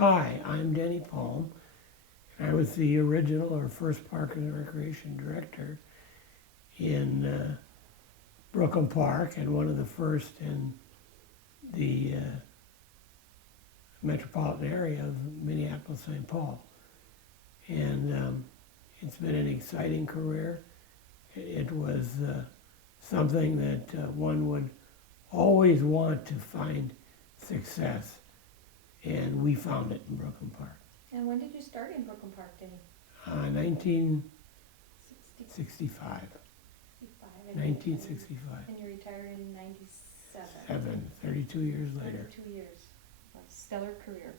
Hi, I'm Denny Palm. I was the original or first Park and Recreation Director in Brooklyn Park and one of the first in the metropolitan area of Minneapolis-St. Paul. And it's been an exciting career. It was something that one would always want to find success, and we found it in Brooklyn Park. And when did you start in Brooklyn Park, Denny? 1965. 1965. And you retired in 97. 32 years later. 32 years. A stellar career.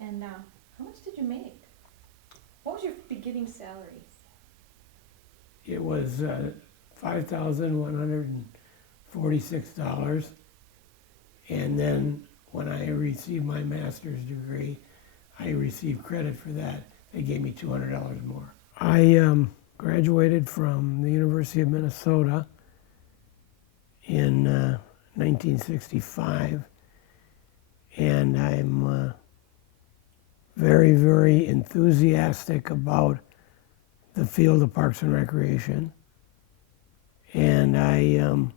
And how much did you make? What was your beginning salary? It was $5,146. And then when I received my master's degree, I received credit for that. They gave me $200 more. I graduated from the University of Minnesota in 1965, and I'm very, very enthusiastic about the field of Parks and Recreation. And I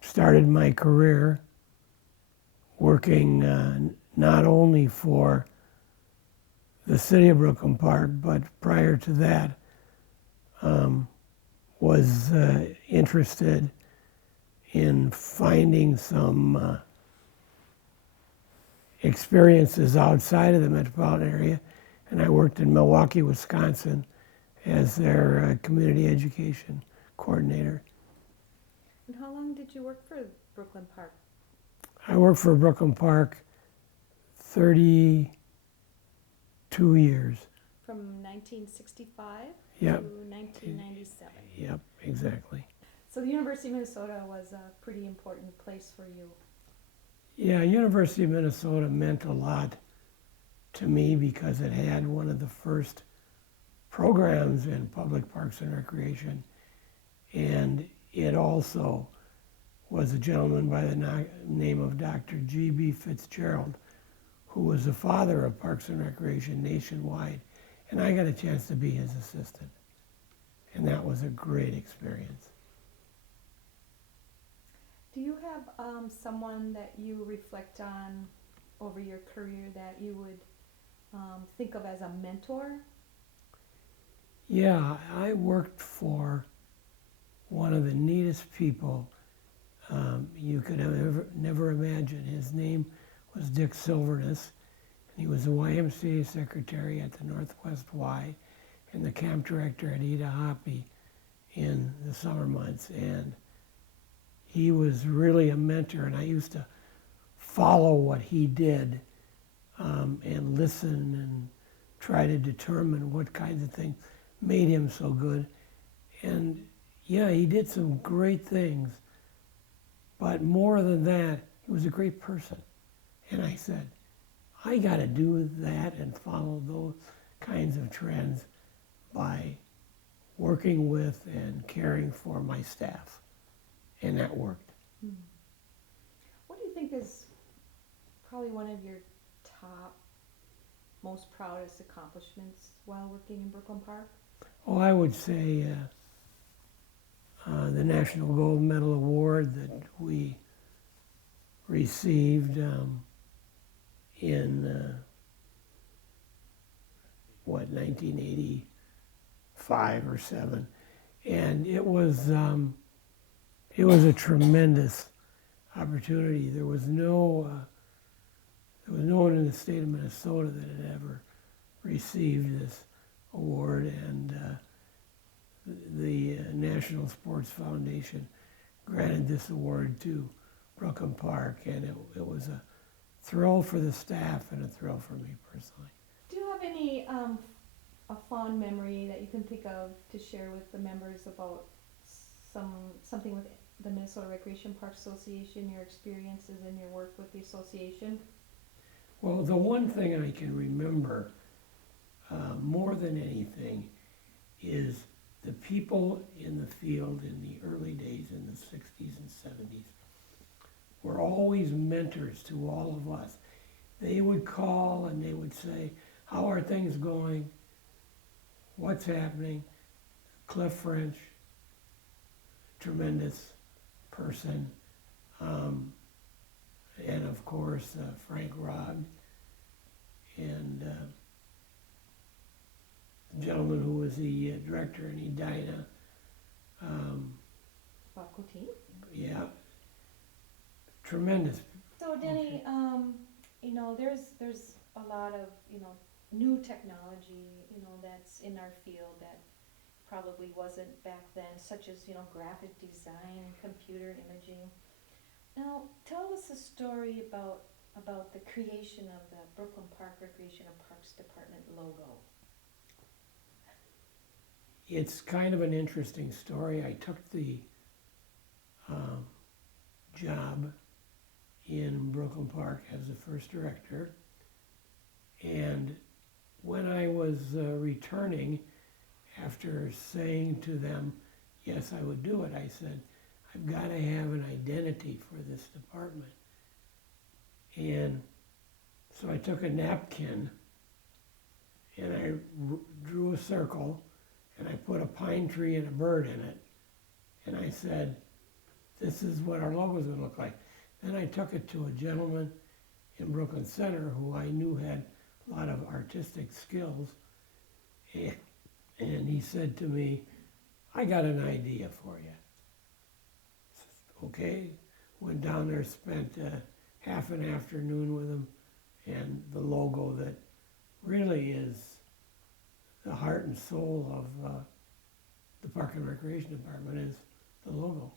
started my career working not only for the city of Brooklyn Park, but prior to that, was interested in finding some experiences outside of the metropolitan area, and I worked in Milwaukee, Wisconsin as their community education coordinator. And how long did you work for Brooklyn Park? I worked for Brooklyn Park 32 years. From 1965 Yep. to 1997. Yep, exactly. So the University of Minnesota was a pretty important place for you. Yeah, University of Minnesota meant a lot to me because it had one of the first programs in public parks and recreation, and it also was a gentleman by the name of Dr. G.B. Fitzgerald, who was the father of Parks and Recreation nationwide, and I got a chance to be his assistant, and that was a great experience. Do you have someone that you reflect on over your career that you would think of as a mentor? Yeah, I worked for one of the neatest people you could never imagine. His name was Dick Silverness, and he was the YMCA secretary at the Northwest Y and the camp director at Ida Hoppy in the summer months. And he was really a mentor, and I used to follow what he did and listen and try to determine what kinds of things made him so good. And yeah, he did some great things, but more than that, he was a great person. And I said, I got to do that and follow those kinds of trends by working with and caring for my staff. And that worked. What do you think is probably one of your top, most proudest accomplishments while working in Brooklyn Park? Oh, I would say the National Gold Medal Award that we received in 1985 or 7, and it was a tremendous opportunity. There was no one in the state of Minnesota that had ever received this award, and the National Sports Foundation granted this award to Brooklyn Park, and it was a thrill for the staff and a thrill for me personally. Do you have any a fond memory that you can think of to share with the members about something with the Minnesota Recreation Park Association, your experiences and your work with the association? Well, the one thing I can remember more than anything is the people in the field in the early days in the 60s and 70s were always mentors to all of us. they would call and they would say, how are things going? What's happening? Cliff French, tremendous person. And of course, Frank Rod, and the gentleman who was the director, and he died. Bob Coutine? Yeah, tremendous. So Denny, you know, there's a lot of, you know, new technology, you know, that's in our field that probably wasn't back then, such as, you know, graphic design, computer imaging. Now, tell us a story about the creation of the Brooklyn Park Recreation and Parks Department logo. It's kind of an interesting story. I took the job in Brooklyn Park as the first director, and when I was returning, after saying to them, yes, I would do it, I said, I've got to have an identity for this department. And so I took a napkin and I drew a circle and I put a pine tree and a bird in it. And I said, this is what our logo is going to look like. Then I took it to a gentleman in Brooklyn Center who I knew had a lot of artistic skills. And he said to me, I got an idea for you. I said, okay. Went down there, spent half an afternoon with him, and the logo that really is the heart and soul of the Park and Recreation Department is the logo.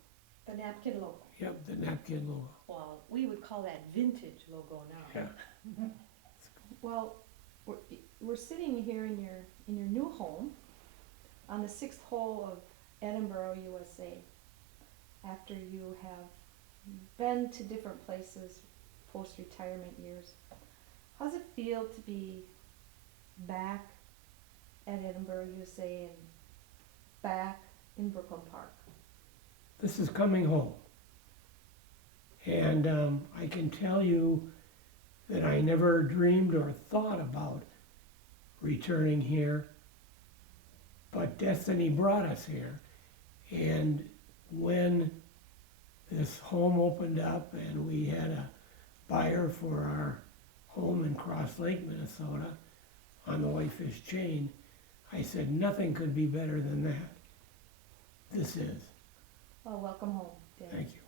The napkin logo. Yep, the napkin logo. Well, we would call that vintage logo now. Yeah. Well, we're sitting here in your new home on the 6th hole of Edinburgh, USA, after you have been to different places post-retirement years. How does it feel to be back at Edinburgh, USA, and back in Brooklyn Park? This is coming home. And I can tell you that I never dreamed or thought about returning here, but destiny brought us here. And when this home opened up and we had a buyer for our home in Cross Lake, Minnesota, on the Whitefish Chain, I said nothing could be better than that. This is. Well, welcome home, Denny. Thank you.